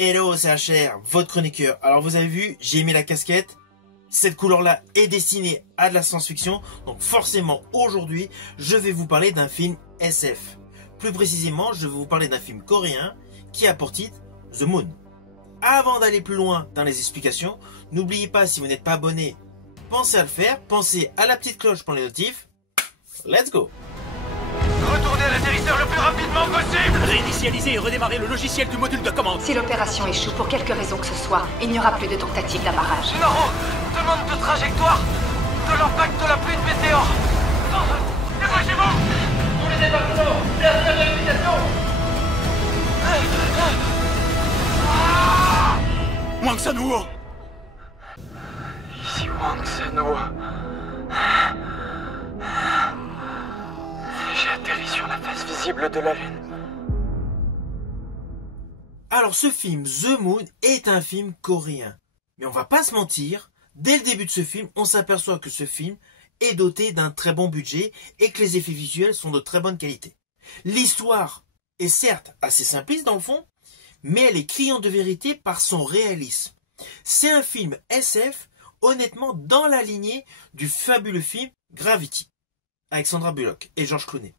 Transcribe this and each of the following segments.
Hello, c'est HR, votre chroniqueur. Alors vous avez vu, j'ai mis la casquette. Cette couleur-là est destinée à de la science-fiction. Donc forcément, aujourd'hui, je vais vous parler d'un film SF. Plus précisément, je vais vous parler d'un film coréen qui a pour titre The Moon. Avant d'aller plus loin dans les explications, n'oubliez pas, si vous n'êtes pas abonné, pensez à le faire. Pensez à la petite cloche pour les notifs. Let's go! Retournez à l'atterrisseur le plus rapidement possible. Réinitialiser et redémarrer le logiciel du module de commande. Si l'opération échoue pour quelque raison que ce soit, il n'y aura plus de tentative d'amarrage. Noro, demande de trajectoire de l'impact de la pluie de météore. Dépêchez-vous. Pour les débarquements, place de vérification. Wang Sanwoo. Ici Wang Sanwoo. J'ai atterri sur la face visible de la Lune. Alors ce film, The Moon, est un film coréen. Mais on va pas se mentir, dès le début de ce film, on s'aperçoit que ce film est doté d'un très bon budget et que les effets visuels sont de très bonne qualité. L'histoire est certes assez simpliste dans le fond, mais elle est criante de vérité par son réalisme. C'est un film SF, honnêtement, dans la lignée du fabuleux film Gravity, avec Sandra Bullock et George Clooney.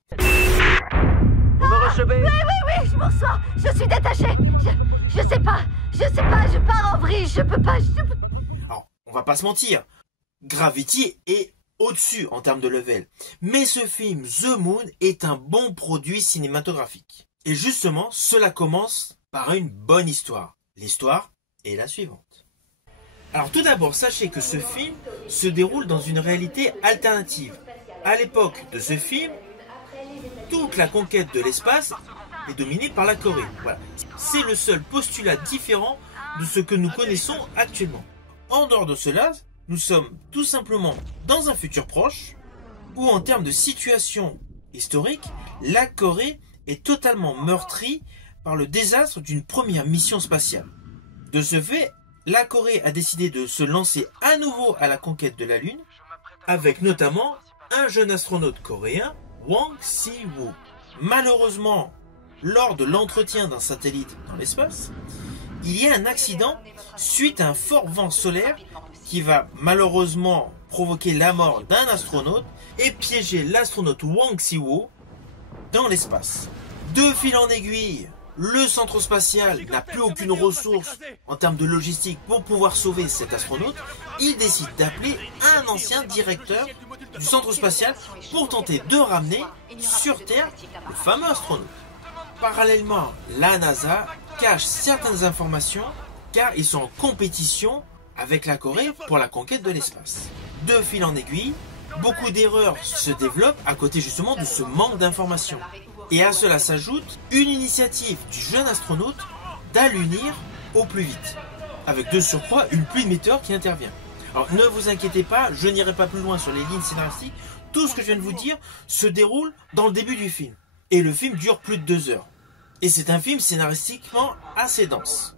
Vous me recevez? Oui, je m'en sors. Je suis détachée. Je sais pas, je pars en vrille, je peux pas. Alors, on va pas se mentir, Gravity est au-dessus en termes de level. Mais ce film, The Moon, est un bon produit cinématographique. Et justement, cela commence par une bonne histoire. L'histoire est la suivante. Alors tout d'abord, sachez que ce film se déroule dans une réalité alternative. À l'époque de ce film, toute la conquête de l'espace est dominée par la Corée. Voilà. C'est le seul postulat différent de ce que nous connaissons actuellement. En dehors de cela, nous sommes tout simplement dans un futur proche où, en termes de situation historique, la Corée est totalement meurtrie par le désastre d'une première mission spatiale. De ce fait, la Corée a décidé de se lancer à nouveau à la conquête de la Lune, avec notamment un jeune astronaute coréen, Wang Si-woo. Malheureusement, lors de l'entretien d'un satellite dans l'espace, il y a un accident suite à un fort vent solaire qui va malheureusement provoquer la mort d'un astronaute et piéger l'astronaute Wang Si-woo dans l'espace. De fil en aiguille, le centre spatial n'a plus aucune ressource en termes de logistique pour pouvoir sauver cet astronaute. Il décide d'appeler un ancien directeur du centre spatial pour tenter de ramener sur Terre le fameux astronaute. Parallèlement, la NASA cache certaines informations car ils sont en compétition avec la Corée pour la conquête de l'espace. De fil en aiguille, beaucoup d'erreurs se développent à côté justement de ce manque d'informations. Et à cela s'ajoute une initiative du jeune astronaute d'allunir au plus vite, avec de surcroît une pluie de météores qui intervient. Alors ne vous inquiétez pas, je n'irai pas plus loin sur les lignes scénaristiques, tout ce que je viens de vous dire se déroule dans le début du film. Et le film dure plus de 2 heures. Et c'est un film scénaristiquement assez dense.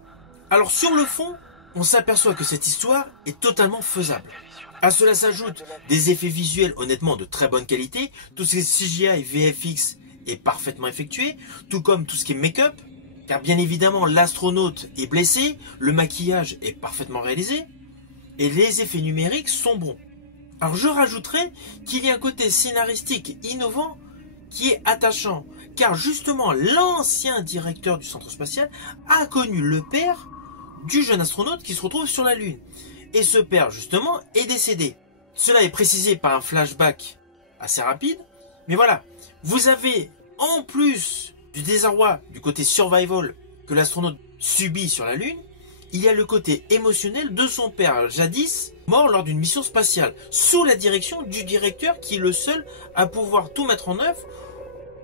Alors sur le fond, on s'aperçoit que cette histoire est totalement faisable. À cela s'ajoutent des effets visuels honnêtement de très bonne qualité, tout ce qui est CGI, VFX est parfaitement effectué, tout comme tout ce qui est make-up, car bien évidemment l'astronaute est blessé, le maquillage est parfaitement réalisé, et les effets numériques sont bons. Alors je rajouterai qu'il y a un côté scénaristique innovant qui est attachant, car justement l'ancien directeur du centre spatial a connu le père du jeune astronaute qui se retrouve sur la Lune. Et ce père justement est décédé. Cela est précisé par un flashback assez rapide, mais voilà. Vous avez, en plus du désarroi du côté survival que l'astronaute subit sur la Lune, il y a le côté émotionnel de son père, jadis mort lors d'une mission spatiale, sous la direction du directeur qui est le seul à pouvoir tout mettre en œuvre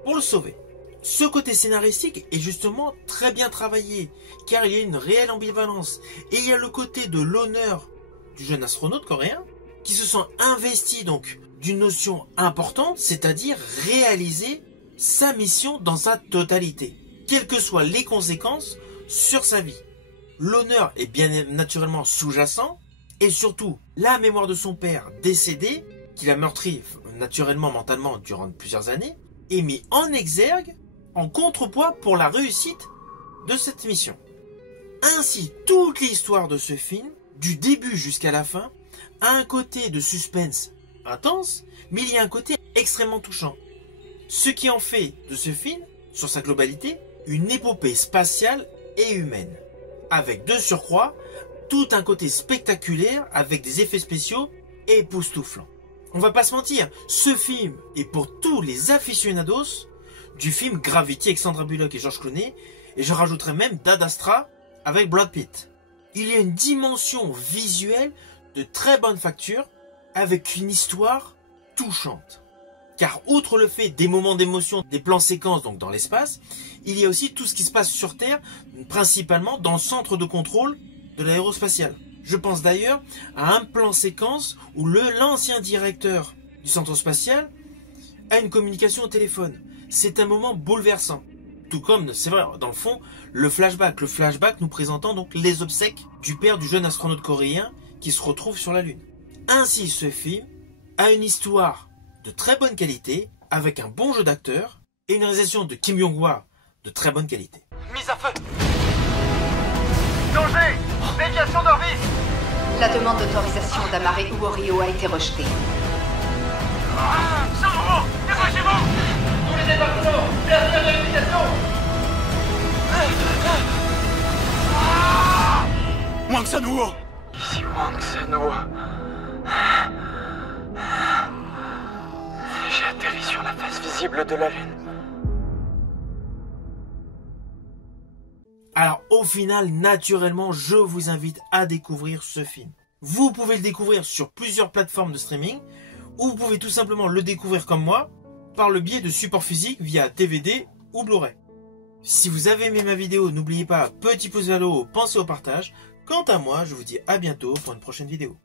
pour le sauver. Ce côté scénaristique est justement très bien travaillé, car il y a une réelle ambivalence. Et il y a le côté de l'honneur du jeune astronaute coréen, qui se sent investi donc d'une notion importante, c'est-à-dire réaliser sa mission dans sa totalité, quelles que soient les conséquences sur sa vie. L'honneur est bien naturellement sous-jacent, et surtout la mémoire de son père décédé, qu'il a meurtri naturellement mentalement durant plusieurs années, est mis en exergue en contrepoids pour la réussite de cette mission. Ainsi, toute l'histoire de ce film, du début jusqu'à la fin, a un côté de suspense intense, mais il y a un côté extrêmement touchant. Ce qui en fait de ce film, sur sa globalité, une épopée spatiale et humaine. Avec de surcroît, tout un côté spectaculaire avec des effets spéciaux époustouflants. On va pas se mentir, ce film est pour tous les aficionados du film Gravity avec Sandra Bullock et George Clooney, et je rajouterais même Ad Astra avec Brad Pitt. Il y a une dimension visuelle de très bonne facture avec une histoire touchante. Car outre le fait des moments d'émotion, des plans séquences donc dans l'espace, il y a aussi tout ce qui se passe sur Terre, principalement dans le centre de contrôle de l'aérospatiale. Je pense d'ailleurs à un plan séquence où l'ancien directeur du centre spatial a une communication au téléphone. C'est un moment bouleversant. Tout comme, c'est vrai, dans le fond, le flashback nous présentant donc les obsèques du père du jeune astronaute coréen qui se retrouve sur la Lune. Ainsi, ce film a une histoire de très bonne qualité, avec un bon jeu d'acteur et une réalisation de Kim Yong-hwa de très bonne qualité. Mise à feu. Danger. Déviation d'orbite. La demande d'autorisation d'Amare Uorio a été rejetée. Sanwo, dépêchez-vous. Tous les débarquements, dernière vérification. Wang Sanwoo! Ici Wang Sanwoo. J'ai atterri sur la face visible de la Lune. Alors au final, naturellement, je vous invite à découvrir ce film. Vous pouvez le découvrir sur plusieurs plateformes de streaming, ou vous pouvez tout simplement le découvrir comme moi, par le biais de supports physiques via DVD ou Blu-ray. Si vous avez aimé ma vidéo, n'oubliez pas, petit pouce vers le haut, pensez au partage. Quant à moi, je vous dis à bientôt pour une prochaine vidéo.